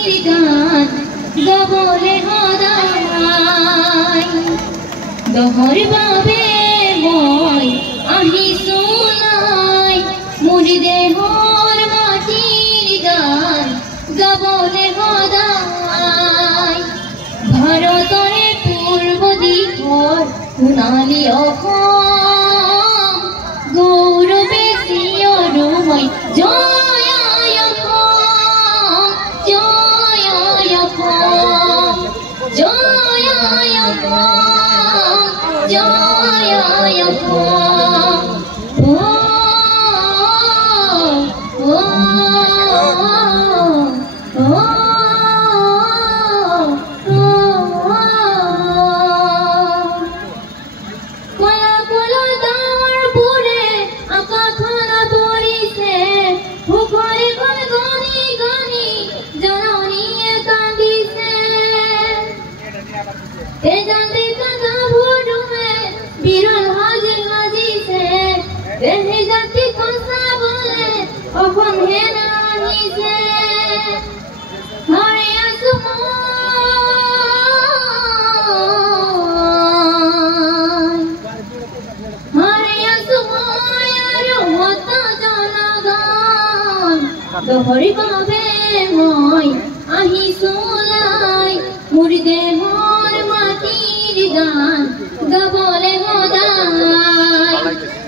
মাটিৰ গান গাবলে সদায় দহৰ বাবে মই আহিছো নাই মোৰ দেহৰ মাটিৰ গান গাবলে সদায় ভাৰতৰে পূৰ্ব দিশৰ সোণালী অসম গৌৰৱে চিঞৰো মই জয় অসম জয় অসম জয় অসম জয় অসম বিৰল হাজিৰ হাজিছে দেহে জাতি কথা বলে অসম হেনা আহিছে হৰে আছো মই আৰু হতা জনগণ দহৰি বাবে মই আহিছো লাই মোৰ দেহৰ মাটিৰ গান গাবলে সদায়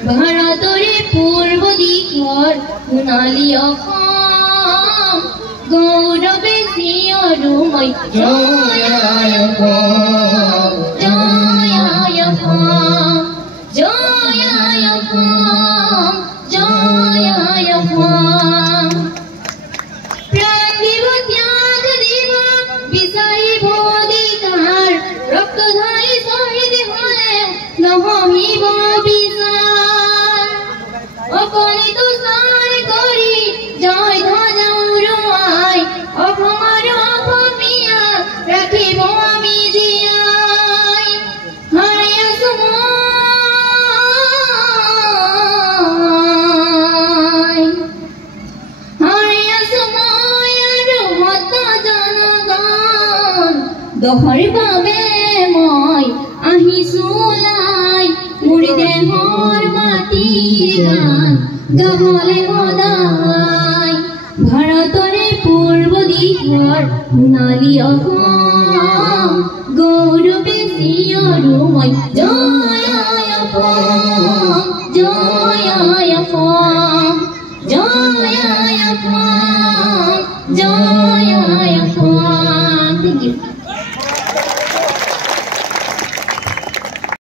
ভাৰতৰে পূৰ্ব দিশৰ সোণালী অসম গৌৰৱে চিঞৰো মই জয় অসম জয় অসম জয় অসম জয় অসম প্ৰাণ দিব ত্যাগ দিব বিচাৰিব অধিকাৰ ৰক্ত ধাৰি শ্বহীদ হ'লে নহমিব বিচাৰ অকণিত স্নান কৰি জয় ধ্বজা উৰুৱাই অসম আৰু অসমীয়া ৰাখিব আমি জীয়াই হৰে আছো মই আৰু হতা জনগণ দহৰ বাবে মই আহিছো লাই মোৰ দেহৰ মাটিৰ গান গাবলে সদায় ভাৰতৰে পূৰ্ব দিশৰ সোণালী অসম গৌৰৱে চিঞৰো মই জয়